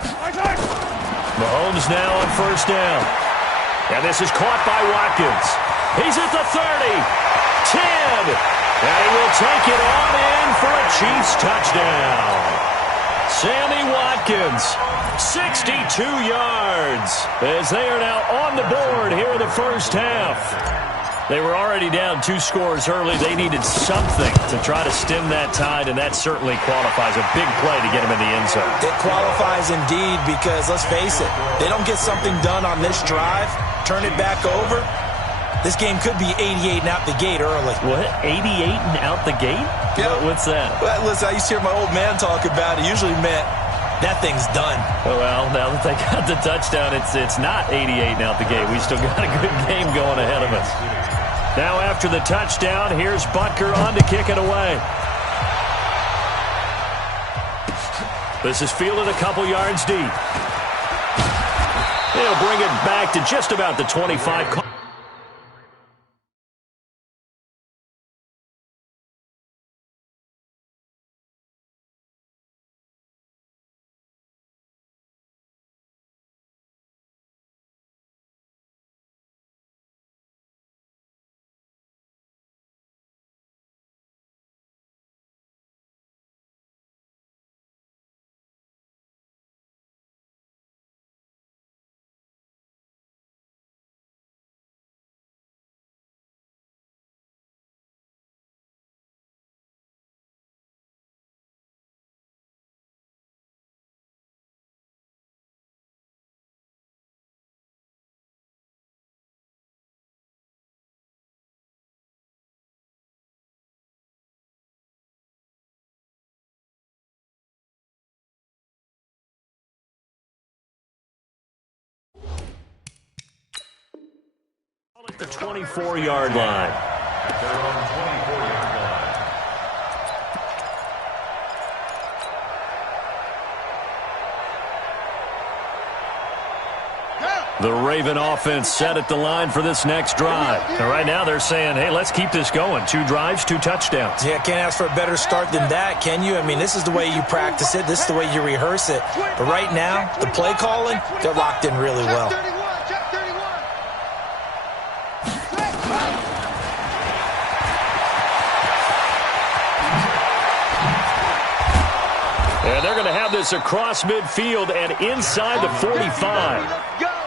Mahomes now on first down. And this is caught by Watkins. He's at the 30, 10, and he will take it on in for a Chiefs touchdown. Sammy Watkins, 62 yards, as they are now on the board here in the first half. They were already down 2 scores early. They needed something to try to stem that tide, and that certainly qualifies. A big play to get him in the end zone. It qualifies indeed because, let's face it, they don't get something done on this drive, turn it back over, this game could be 88 and out the gate early. What? 88 and out the gate? Yeah. What's that? Well, listen, I used to hear my old man talk about it. Usually meant that thing's done. Well, now that they got the touchdown, it's not 88 and out the gate. We still got a good game going ahead of us. Now after the touchdown, here's Butker on to kick it away. This is fielded a couple yards deep. They'll bring it back to just about the 25. At the 24-yard line. They're on the 24-yard line. The Raven offense set at the line for this next drive. And right now they're saying, hey, let's keep this going. 2 drives, 2 touchdowns. Yeah, can't ask for a better start than that, can you? I mean, this is the way you practice it. This is the way you rehearse it. But right now, the play calling, they're locked in really well. And they're going to have this across midfield and inside the 45.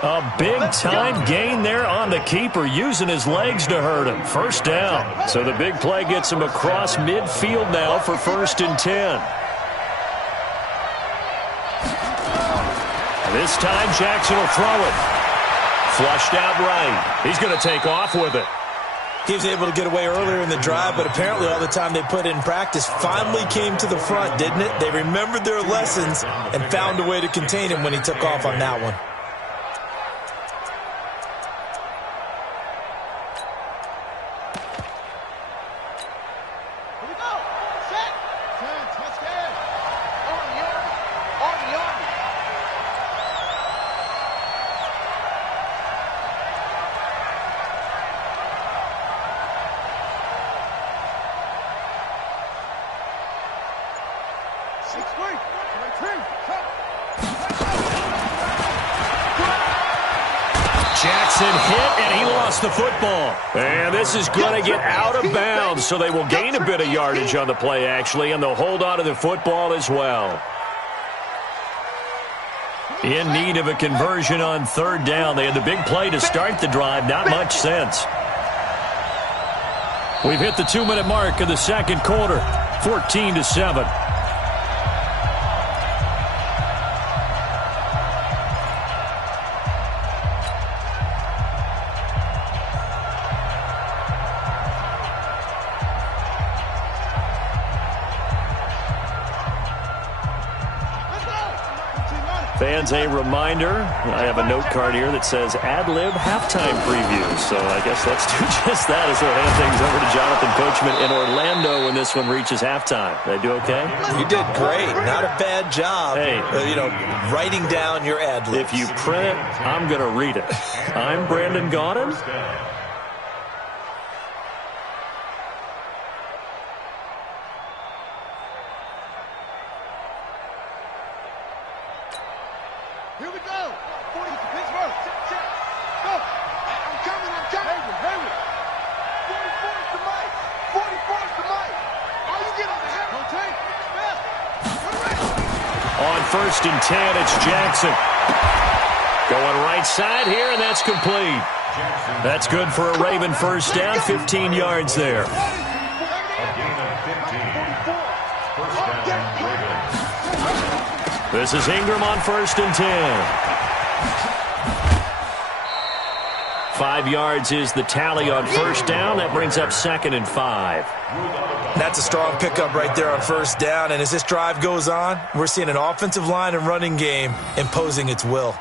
A big-time gain there on the keeper, using his legs to hurt him. First down. So the big play gets him across midfield now for 1st and 10. This time Jackson will throw it. Flushed out right. He's going to take off with it. He was able to get away earlier in the drive, but apparently all the time they put in practice finally came to the front, didn't it? They remembered their lessons and found a way to contain him when he took off on that one. Jackson hit, and he lost the football. And this is going to get out of bounds, so they will gain a bit of yardage on the play, actually, and they'll hold on to the football as well. In need of a conversion on 3rd down. They had the big play to start the drive. Not much sense. We've hit the 2-minute mark of the 2nd quarter. 14-7. Fans, a reminder, I have a note card here that says ad-lib halftime preview. So I guess let's do just that as we'll hand things over to Jonathan Coachman in Orlando when this one reaches halftime. Did I do okay? You did great. Not a bad job. Hey. Writing down your ad-libs. If you print it, I'm going to read it. I'm Brandon Gaudin. Here we go. 40 Pittsburgh. Check. Go. I'm coming. Hayward. 44's the mic. 44's the mic. Oh, you get on the head. Rotate. On 1st and 10, it's Jackson. Going right side here, and that's complete. That's good for a Raven first down, 15 yards there. This is Ingram on 1st and 10. 5 yards is the tally on first down. That brings up 2nd and 5. That's a strong pickup right there on first down. And as this drive goes on, we're seeing an offensive line and running game imposing its will.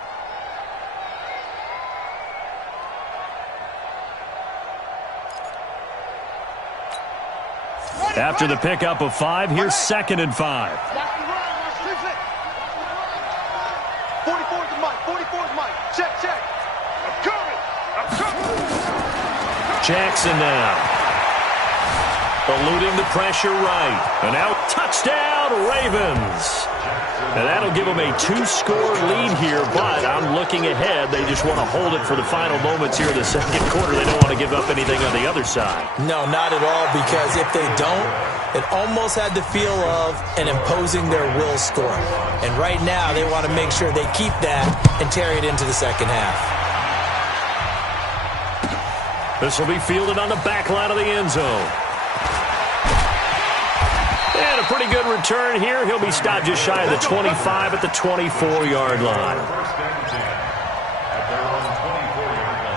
After the pickup of 5, here's 2nd and 5. 44's the mic. 44's mic. Check. I'm coming. Jackson now. Eluding the pressure right. And now touchdown, Ravens. And that'll give them a 2-score lead here, but I'm looking ahead. They just want to hold it for the final moments here in the second quarter. They don't want to give up anything on the other side. No, not at all, because if they don't, it almost had the feel of an imposing their will score. And right now, they want to make sure they keep that and carry it into the second half. This will be fielded on the back line of the end zone. And a pretty good return here. He'll be stopped just shy of the 25 at the 24-yard line.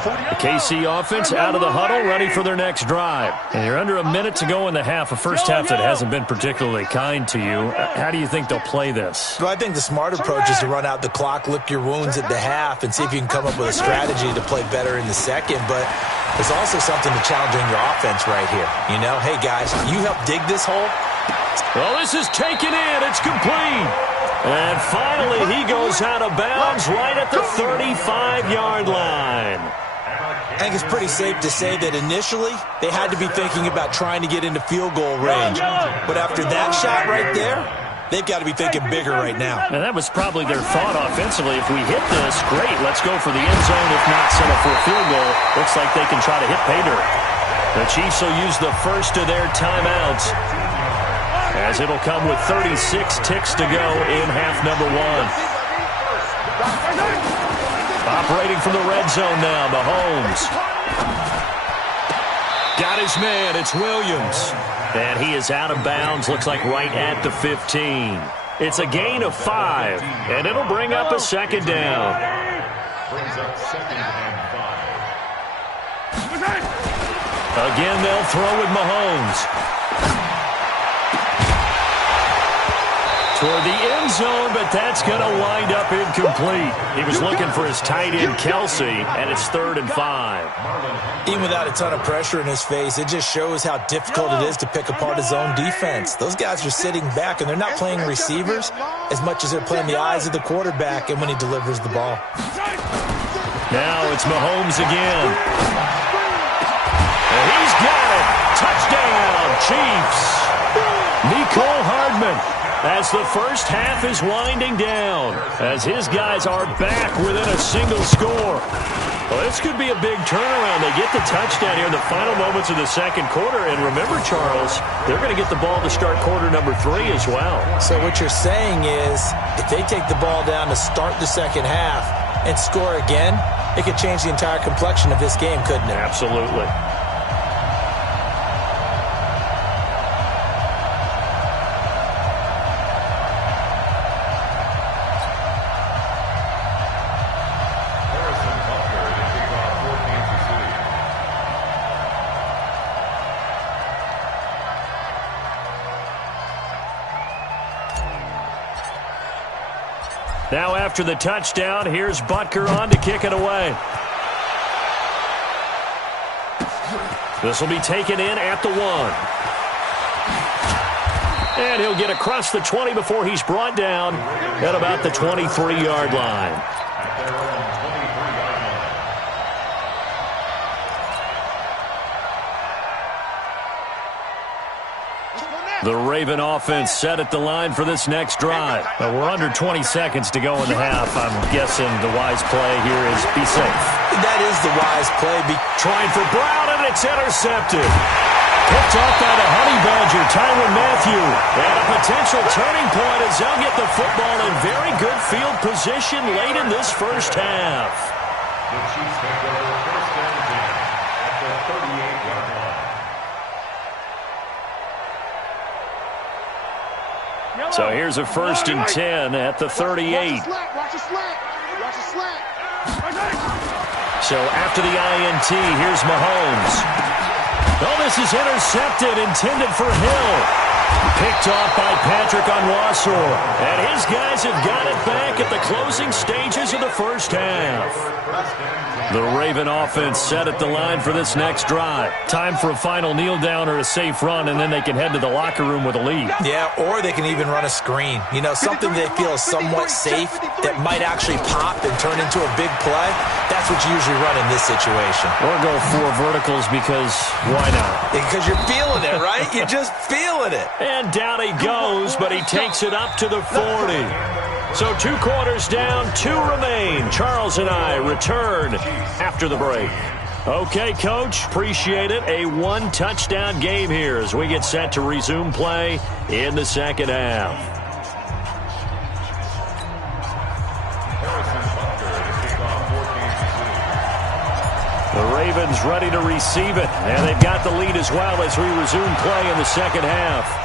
The KC offense out of the huddle, ready for their next drive. And you're under a minute to go in the half, a first half that hasn't been particularly kind to you. How do you think they'll play this? Well, I think the smart approach is to run out the clock, lick your wounds at the half, and see if you can come up with a strategy to play better in the second. But there's also something to challenge in your offense right here. You know, hey, guys, you help dig this hole. Well, this is taken in. It's complete. And finally, he goes out of bounds right at the 35-yard line. I think it's pretty safe to say that initially they had to be thinking about trying to get into field goal range. But after that shot right there, they've got to be thinking bigger right now. And that was probably their thought offensively. If we hit this, great, let's go for the end zone. If not, settle for a field goal. Looks like they can try to hit pay dirt. The Chiefs will use the first of their timeouts, as it'll come with 36 ticks to go in half number 1. Operating from the red zone now, Mahomes. Got his man, it's Williams. And he is out of bounds, looks like right at the 15. It's a gain of 5, and it'll bring up a second down. Brings up 2nd and 5. Again, they'll throw with Mahomes. Toward the end zone, but that's going to wind up incomplete. He was looking for his tight end, Kelsey, and it's 3rd and 5. Even without a ton of pressure in his face, it just shows how difficult it is to pick apart his own defense. Those guys are sitting back, and they're not playing receivers as much as they're playing the eyes of the quarterback and when he delivers the ball. Now it's Mahomes again. And he's got it. Touchdown, Chiefs. Nicole Hardman. As the first half is winding down, as his guys are back within a single score. Well, this could be a big turnaround. They get the touchdown here in the final moments of the second quarter. And remember, Charles, they're going to get the ball to start quarter number 3 as well. So what you're saying is, if they take the ball down to start the second half and score again, it could change the entire complexion of this game, couldn't it? Absolutely. Now after the touchdown, here's Butker on to kick it away. This will be taken in at the 1. And he'll get across the 20 before he's brought down at about the 23-yard line. The Raven offense set at the line for this next drive. We're under 20 seconds to go in the half. I'm guessing the wise play here is be safe. That is the wise play. Trying for Brown, and it's intercepted. Picked off by the Honey Badger, Tyrann Mathieu. And a potential turning point as they'll get the football in very good field position late in this first half. The Chiefs take over the first down at the 38-yard line. So here's a 1st and 10 at the 38. So after the INT, here's Mahomes. Oh, this is intercepted, intended for Hill. Picked off by Patrick Onwuasor. And his guys have got it back at the closing stages of the first half. The Raven offense set at the line for this next drive. Time for a final kneel down or a safe run, and then they can head to the locker room with a lead. Yeah, or they can even run a screen. You know, something they feel is somewhat safe that might actually pop and turn into a big play. That's what you usually run in this situation. Or go 4 verticals because why not? Because you're feeling it, right? You're just feeling it. And down he goes, but he takes it up to the 40. So 2 quarters down, 2 remain. Charles and I return after the break. Okay, Coach, appreciate it. A 1-touchdown game here as we get set to resume play in the second half. The Ravens ready to receive it, and they've got the lead as well as we resume play in the second half.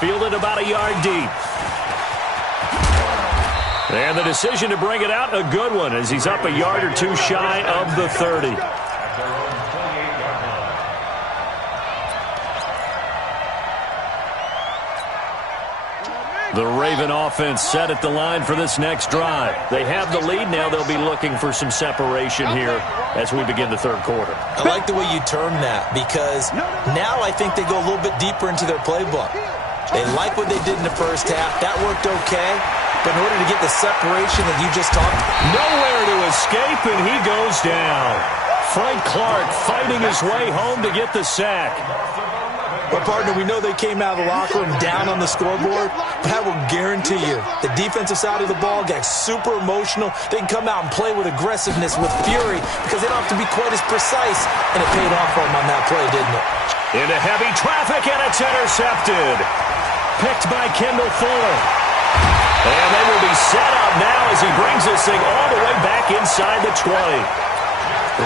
Fielded about a yard deep. And the decision to bring it out, a good one, as he's up a yard or 2 shy of the 30. The Raven offense set at the line for this next drive. They have the lead. Now they'll be looking for some separation here as we begin the third quarter. I like the way you term that, because now I think they go a little bit deeper into their playbook. They like what they did in the first half. That worked okay. But in order to get the separation that you just talked about, nowhere to escape, and he goes down. Frank Clark fighting his way home to get the sack. But, partner, we know they came out of the locker room down on the scoreboard, but I will guarantee you the defensive side of the ball got super emotional. They can come out and play with aggressiveness, with fury, because they don't have to be quite as precise, and it paid off for them on that play, didn't it? Into heavy traffic, and it's intercepted. Picked by Kendall Fuller. And they will be set up now as he brings this thing all the way back inside the 20.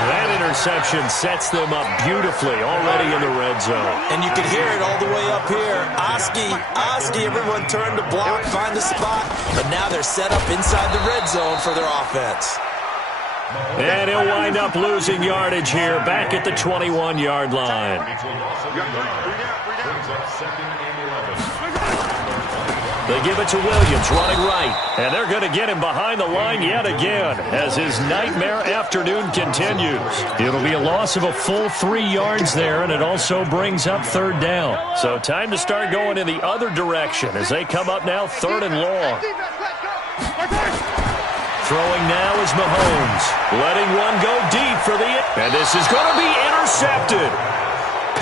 That interception sets them up beautifully already in the red zone. And you can hear it all the way up here. Oski, everyone turned to block, find the spot. But now they're set up inside the red zone for their offense. And he'll wind up losing yardage here back at the 21-yard line. They give it to Williams, running right. And they're going to get him behind the line yet again as his nightmare afternoon continues. It'll be a loss of a full 3 yards there, and it also brings up 3rd down. So time to start going in the other direction as they come up now 3rd and long. Throwing now is Mahomes. Letting one go deep for the... And this is going to be intercepted.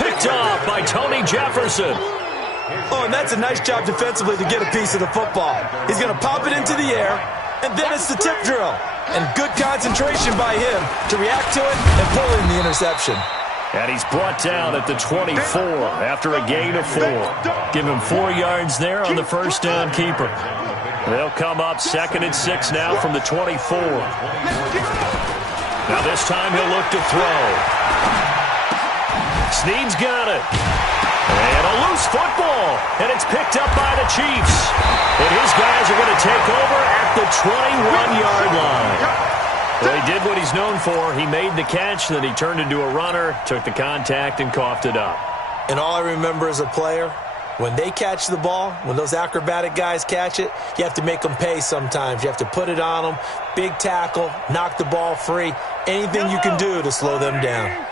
Picked off by Tony Jefferson. Oh, and that's a nice job defensively to get a piece of the football. He's going to pop it into the air, and then it's the tip drill. And good concentration by him to react to it and pull in the interception. And he's brought down at the 24 after a gain of 4. Give him 4 yards there on the first down keeper. They'll come up 2nd and 6 now from the 24. Now this time he'll look to throw. Snead's got it. And a loose football. And it's picked up by the Chiefs. And his guys are going to take over at the 21-yard line. Well, he did what he's known for. He made the catch, then he turned into a runner, took the contact, and coughed it up. And all I remember as a player, when they catch the ball, when those acrobatic guys catch it, you have to make them pay sometimes. You have to put it on them, big tackle, knock the ball free, anything you can do to slow them down.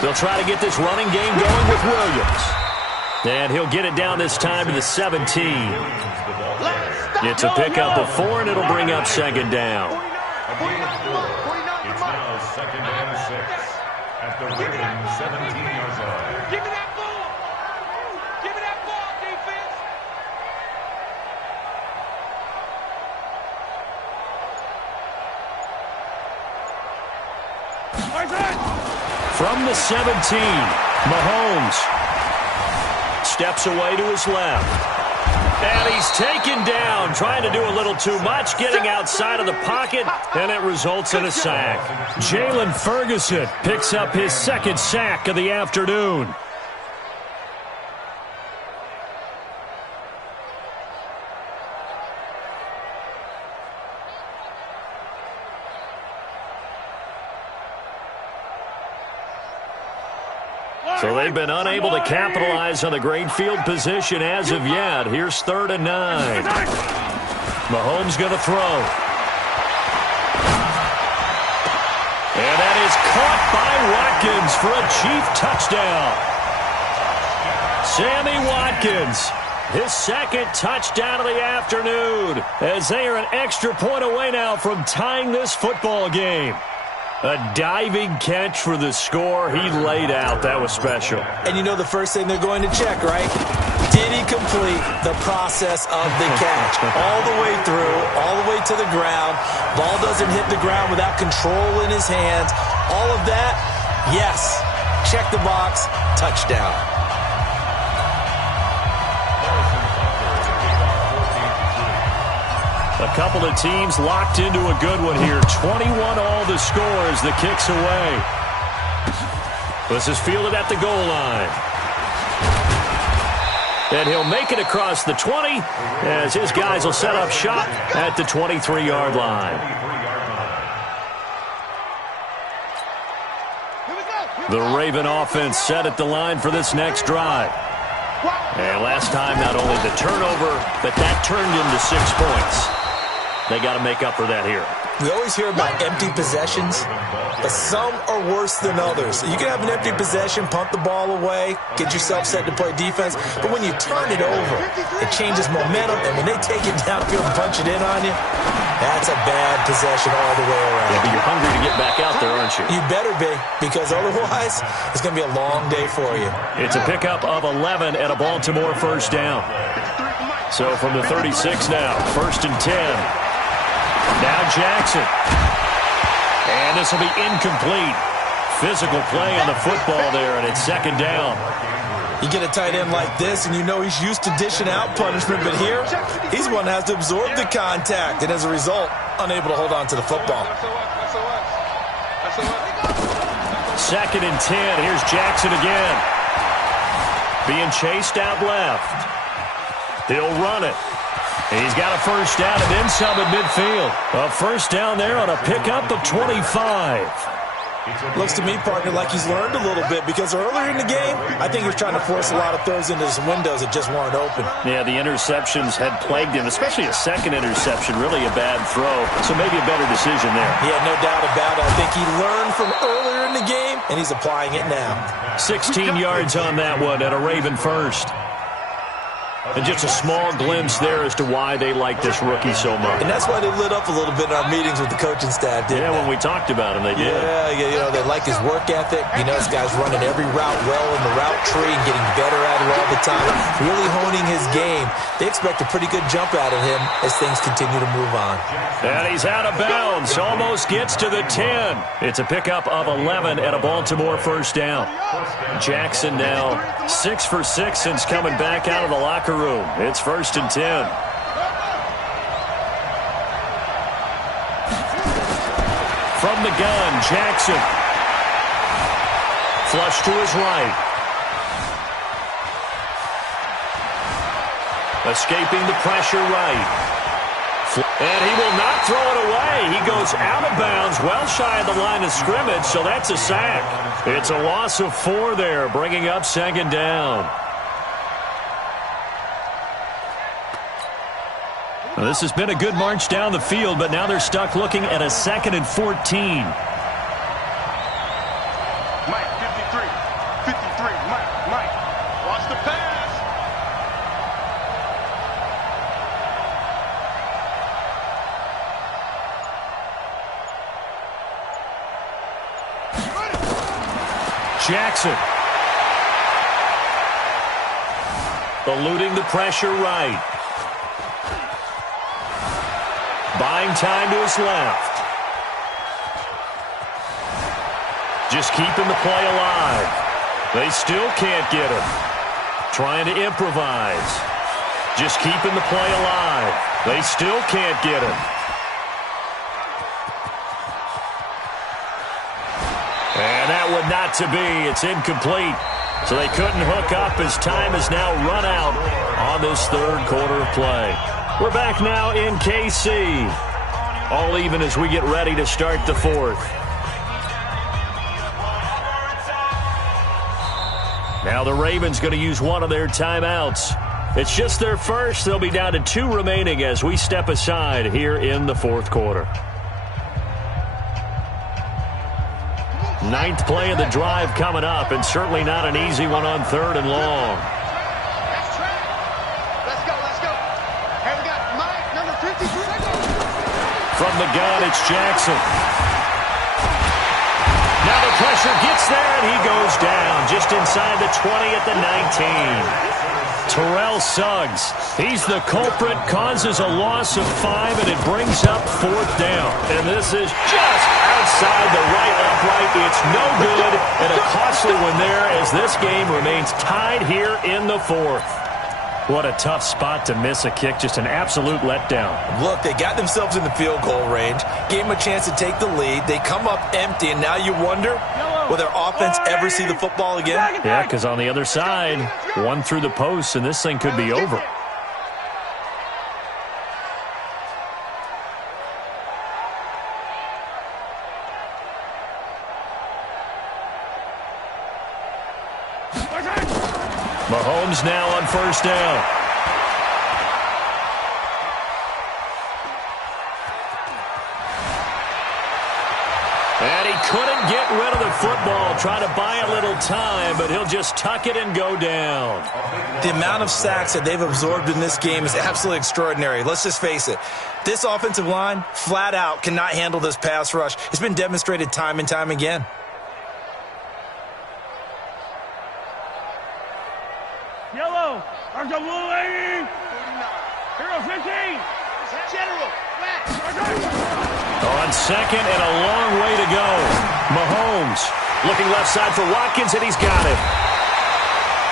They'll try to get this running game going with Williams. And he'll get it down this time to the 17. It's a pickup of 4, and it'll bring up 2nd down. It's now 2nd and 6 at the Ravens 17-yard line. Give me that ball! Give me that ball, defense! From the 17, Mahomes steps away to his left. And he's taken down, trying to do a little too much, getting outside of the pocket, and it results in a sack. Jalen Ferguson picks up his second sack of the afternoon. So they've been unable to capitalize on the great field position as of yet. Here's 3rd and 9. Mahomes going to throw. And that is caught by Watkins for a Chief touchdown. Sammy Watkins, his second touchdown of the afternoon, as they are an extra point away now from tying this football game. A diving catch for the score. He laid out. That was special. And you know the first thing they're going to check, right? Did he complete the process of the catch? All the way through, all the way to the ground. Ball doesn't hit the ground without control in his hands. All of that, yes. Check the box. Touchdown. A couple of teams locked into a good one here. 21 all the score as the kick's away. This is fielded at the goal line. And he'll make it across the 20 as his guys will set up shop at the 23-yard line. The Raven offense set at the line for this next drive. And last time, not only the turnover, but that turned into 6 points. They got to make up for that here. We always hear about empty possessions, but some are worse than others. You can have an empty possession, punt the ball away, get yourself set to play defense, but when you turn it over, it changes momentum, and when they take it downfield and punch it in on you, that's a bad possession all the way around. Yeah, but you're hungry to get back out there, aren't you? You better be, because otherwise, it's going to be a long day for you. It's a pickup of 11 and a Baltimore first down. So from the 36 now, 1st and 10. Now Jackson. And this will be incomplete. Physical play on the football there, and it's 2nd down. You get a tight end like this, and you know he's used to dishing out punishment, but here, he's one that has to absorb the contact, and as a result, unable to hold on to the football. 2nd and 10. Here's Jackson again. Being chased out left. He'll run it. He's got a first down and then some at midfield. A first down there on a pickup of 25. Looks to me, partner, like he's learned a little bit, because earlier in the game, I think he was trying to force a lot of throws into some windows that just weren't open. Yeah, the interceptions had plagued him, especially a second interception, really a bad throw. So maybe a better decision there. Yeah, no doubt about it. I think he learned from earlier in the game, and he's applying it now. 16 yards on that one at a Raven first. And just a small glimpse there as to why they like this rookie so much. And that's why they lit up a little bit in our meetings with the coaching staff, didn't they? When we talked about him, they did. Yeah, you know, they like his work ethic. You know, this guy's running every route well in the route tree and getting better at it all the time, really honing his game. They expect a pretty good jump out of him as things continue to move on. And he's out of bounds. Almost gets to the 10. It's a pickup of 11 at a Baltimore first down. Jackson now 6 for 6 since coming back out of the locker room. It's 1st and 10. From the gun, Jackson. Flush to his right. Escaping the pressure right. And he will not throw it away. He goes out of bounds, well shy of the line of scrimmage, so that's a sack. It's a loss of 4 there, bringing up 2nd down. Well, this has been a good march down the field, but now they're stuck looking at a 2nd and 14. Mike, 53. 53. Mike. Watch the pass. Jackson. Eluding the pressure right. Buying time to his left. Just keeping the play alive. They still can't get him. Trying to improvise. Just keeping the play alive. They still can't get him. And that would not to be. It's incomplete. So they couldn't hook up as time has now run out on this third quarter of play. We're back now in KC. All even as we get ready to start the fourth. Now the Ravens going to use one of their timeouts. It's just their first. They'll be down to 2 remaining as we step aside here in the fourth quarter. 9th play of the drive coming up, and certainly not an easy one on 3rd and long. Let's go, let's go. Hey, we got Mike, number 53. From the gun, it's Jackson. Now the pressure gets there, and he goes down just inside the 20 at the 19. Terrell Suggs, he's the culprit, causes a loss of 5, and it brings up 4th down. And this is just outside the right upright. It's no good, and a costly one there as this game remains tied here in the 4th. What a tough spot to miss a kick. Just an absolute letdown. Look, they got themselves in the field goal range, gave them a chance to take the lead. They come up empty, and now you wonder, will their offense ever see the football again? Yeah, because on the other side, one through the post, and this thing could be over. Mahomes now on 1st down. And he couldn't get rid of the football, trying to buy a little time, but he'll just tuck it and go down. The amount of sacks that they've absorbed in this game is absolutely extraordinary. Let's just face it. This offensive line, flat out, cannot handle this pass rush. It's been demonstrated time and time again. Yellow, RWA, Hero 15, General, flat. On 2nd and a long way to go. Mahomes looking left side for Watkins, and he's got him.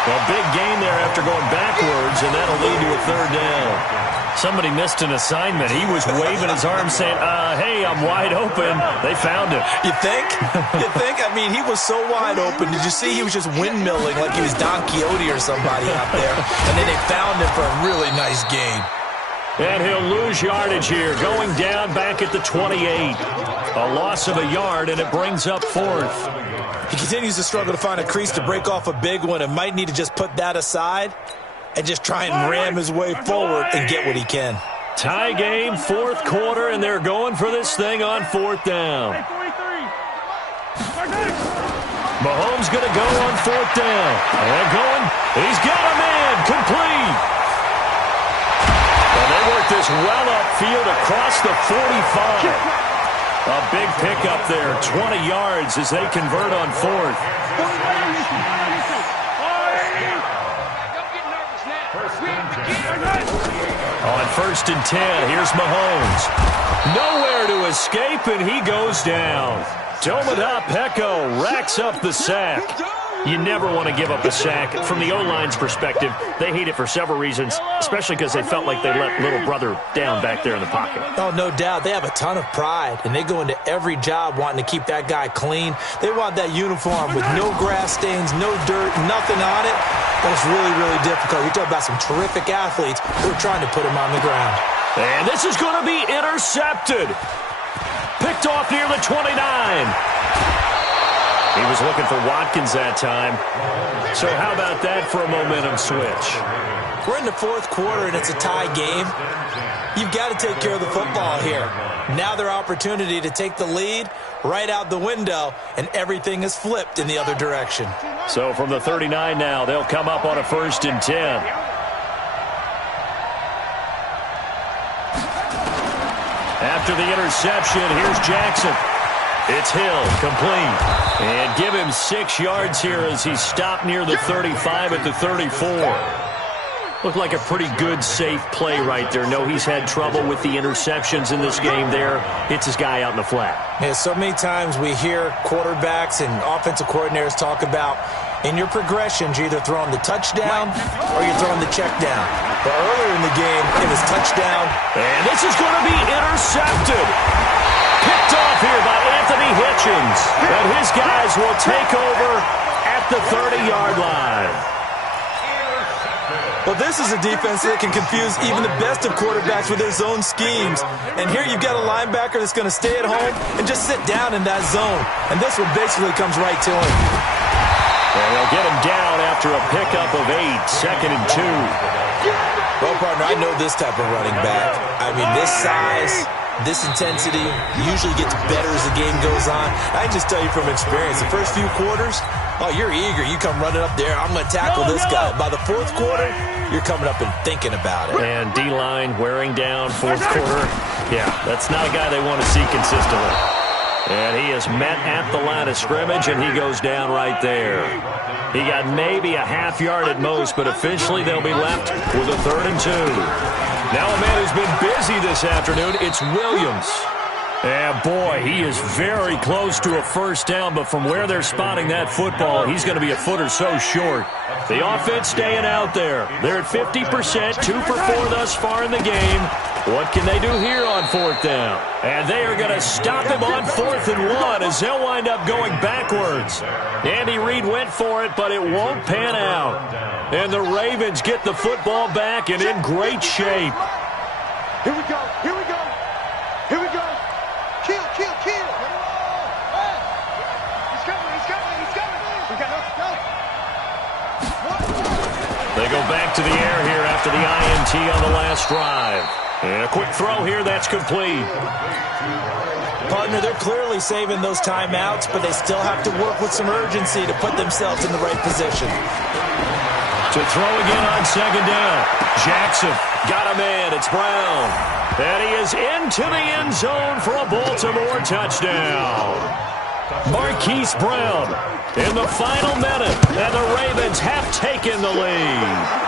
A big gain there after going backwards, and that'll lead to a 3rd down. Somebody missed an assignment. He was waving his arms saying, hey, I'm wide open. They found him. You think? You think? I mean, he was so wide open. Did you see he was just windmilling like he was Don Quixote or somebody out there? And then they found him for a really nice gain. And he'll lose yardage here, going down back at the 28. A loss of a yard, and it brings up 4th. He continues to struggle to find a crease to break off a big one and might need to just put that aside and just try and ram his way forward and get what he can. Tie game, 4th quarter, and they're going for this thing on 4th down. Mahomes going to go on 4th down. And going. He's got a man. Complete. And they work this well upfield across the 45. A big pickup there, 20 yards as they convert on 4th. On 1st and 10, here's Mahomes. Nowhere to escape, and he goes down. Domada Peko racks up the sack. You never want to give up a sack. From the O-line's perspective, they hate it for several reasons, especially because they felt like they let little brother down back there in the pocket. Oh, no doubt. They have a ton of pride, and they go into every job wanting to keep that guy clean. They want that uniform with no grass stains, no dirt, nothing on it. That's really, really difficult. You're talking about some terrific athletes who are trying to put him on the ground. And this is going to be intercepted. Picked off near the 29. He was looking for Watkins that time. So how about that for a momentum switch? We're in the 4th quarter, and it's a tie game. You've got to take care of the football here. Now their opportunity to take the lead right out the window, and everything is flipped in the other direction. So from the 39 now, they'll come up on a 1st and 10. After the interception, here's Jackson. It's Hill, complete. And give him 6 yards here as he's stopped near the 35 at the 34. Looked like a pretty good, safe play right there. No, he's had trouble with the interceptions in this game there. Hits his guy out in the flat. Yeah, so many times we hear quarterbacks and offensive coordinators talk about in your progressions, you're either throwing the touchdown or you're throwing the check down. But earlier in the game, it was touchdown. And this is going to be intercepted. Picked off here by Anthony Hitchens. And his guys will take over at the 30-yard line. Well, this is a defense that can confuse even the best of quarterbacks with their zone schemes. And here you've got a linebacker that's going to stay at home and just sit down in that zone. And this one basically comes right to him. And they'll get him down after a pickup of 8, 2nd and 2. Well, partner, I know this type of running back. I mean, this size, this intensity usually gets better as the game goes on. I can just tell you from experience, the first few quarters, oh, you're eager. You come running up there. I'm going to tackle this guy. By the 4th quarter, you're coming up and thinking about it. And D-line wearing down 4th quarter. Yeah, that's not a guy they want to see consistently. And he is met at the line of scrimmage, and he goes down right there. He got maybe a half yard at most, but officially they'll be left with a 3rd and 2. Now a man who's been busy this afternoon, it's Williams. And boy, he is very close to a first down, but from where they're spotting that football, he's going to be a foot or so short. The offense staying out there. They're at 50%, 2 for 4 thus far in the game. What can they do here on 4th down? And they are going to stop him on 4th and 1 as they'll wind up going backwards. Andy Reid went for it, but it won't pan out. And the Ravens get the football back and in great shape. Here we go. Here we go. Here we go. Kill, kill, kill. He's coming, he's coming, he's coming. We got go. They go back to the air here after the INT on the last drive. And a quick throw here, that's complete. Partner, they're clearly saving those timeouts, but they still have to work with some urgency to put themselves in the right position. To throw again on 2nd down. Jackson got a man. It's Brown. And he is into the end zone for a Baltimore touchdown. Marquise Brown in the final minute. And the Ravens have taken the lead.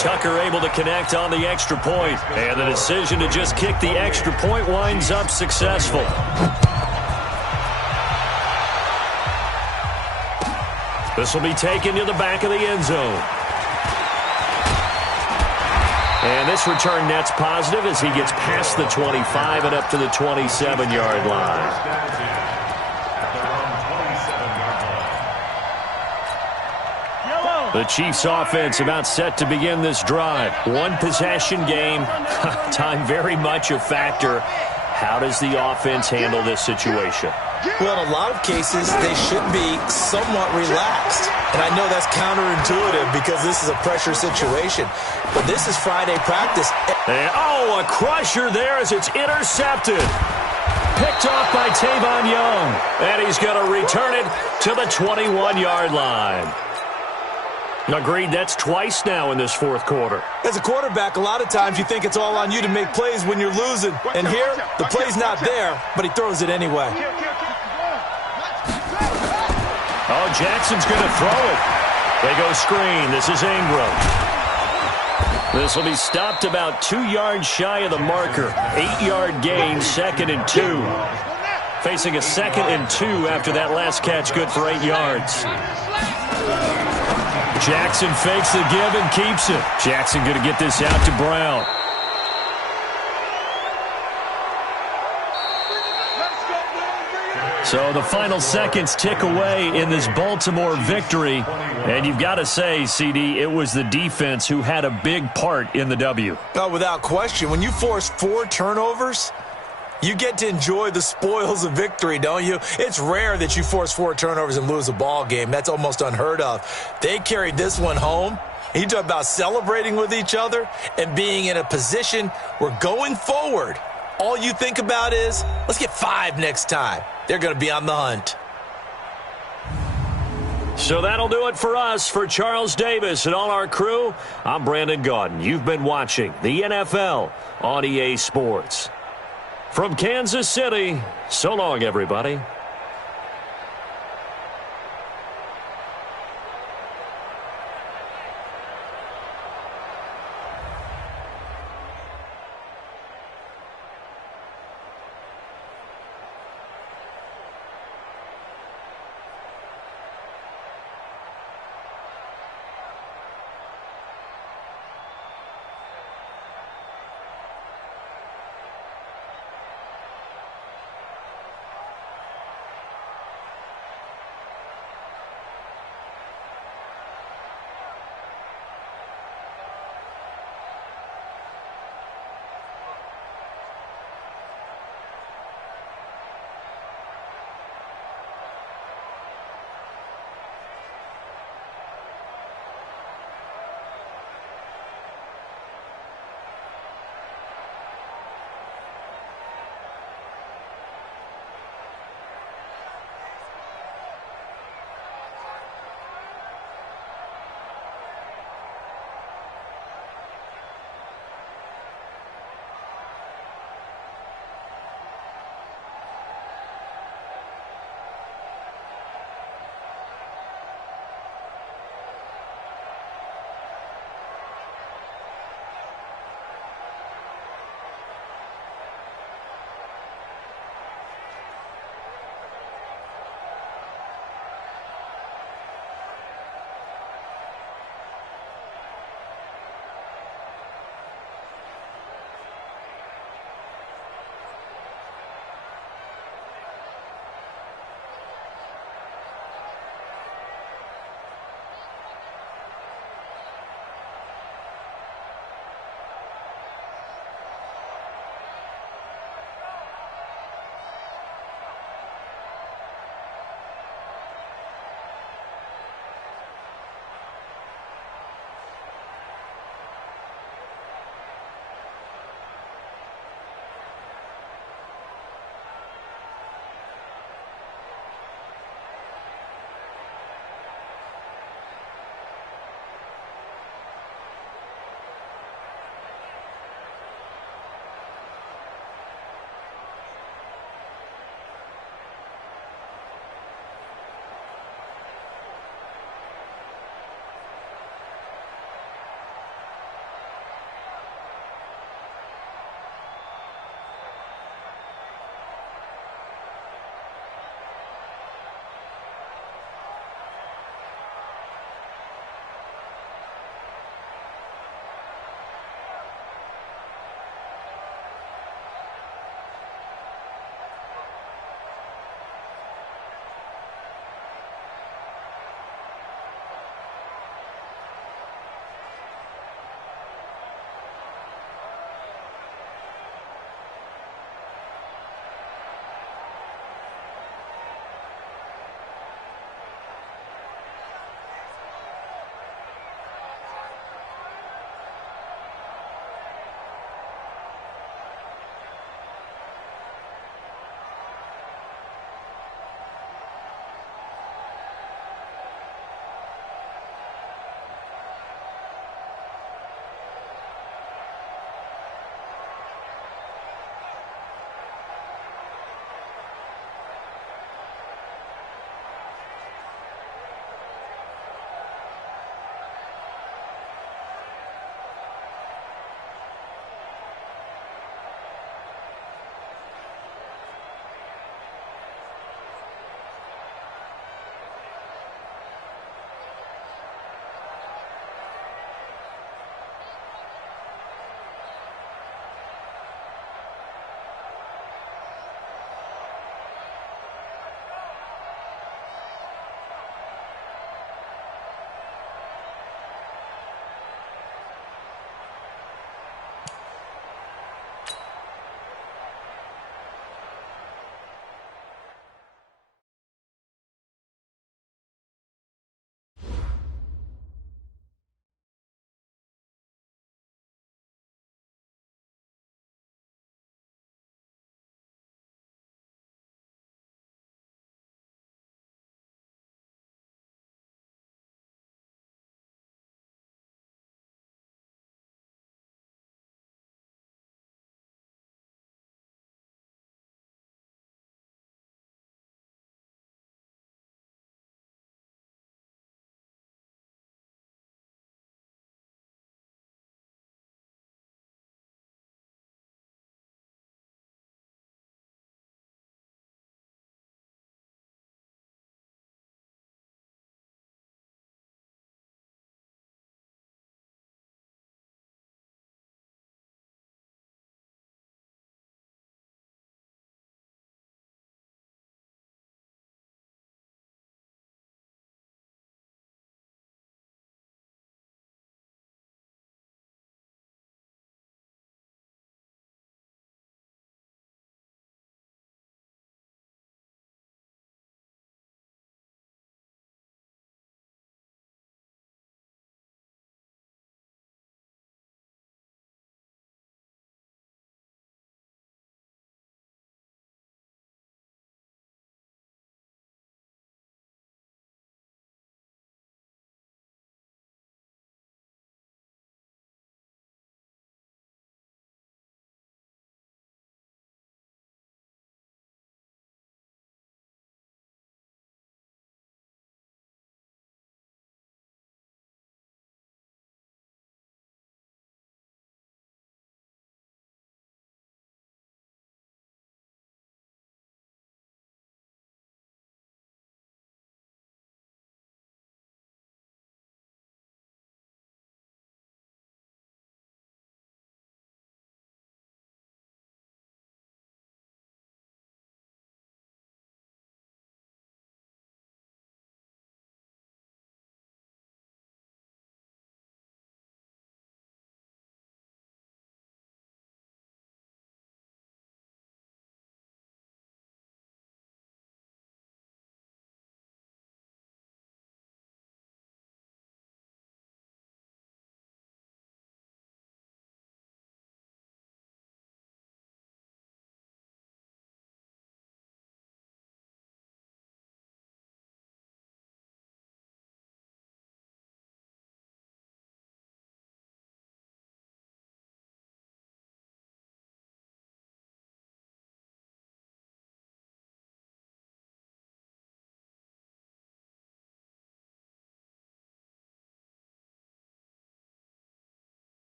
Tucker able to connect on the extra point. And the decision to just kick the extra point winds up successful. This will be taken to the back of the end zone. And this return net's positive as he gets past the 25 and up to the 27-yard line. The Chiefs offense about set to begin this drive. One possession game. Time very much a factor. How does the offense handle this situation? Well, in a lot of cases, they should be somewhat relaxed. And I know that's counterintuitive because this is a pressure situation. But this is Friday practice. And, oh, a crusher there as it's intercepted. Picked off by Tavon Young. And he's going to return it to the 21-yard line. Agreed, that's twice now in this 4th quarter. As a quarterback, a lot of times you think it's all on you to make plays when you're losing. And here, the play's not there, but he throws it anyway. Oh, Jackson's going to throw it. They go screen. This is Ingram. This will be stopped about 2 yards shy of the marker. 8-yard gain, 2nd and 2. Facing a 2nd and 2 after that last catch, good for 8 yards. Jackson fakes the give and keeps it. Jackson going to get this out to Brown. So the final seconds tick away in this Baltimore victory. And you've got to say, CD, it was the defense who had a big part in the W. Oh, without question. When you force 4 turnovers, you get to enjoy the spoils of victory, don't you? It's rare that you force 4 turnovers and lose a ball game. That's almost unheard of. They carried this one home. You talk about celebrating with each other and being in a position where going forward, all you think about is, let's get 5 next time. They're going to be on the hunt. So that'll do it for us. For Charles Davis and all our crew, I'm Brandon Gaudin. You've been watching the NFL on EA Sports. From Kansas City, so long, everybody.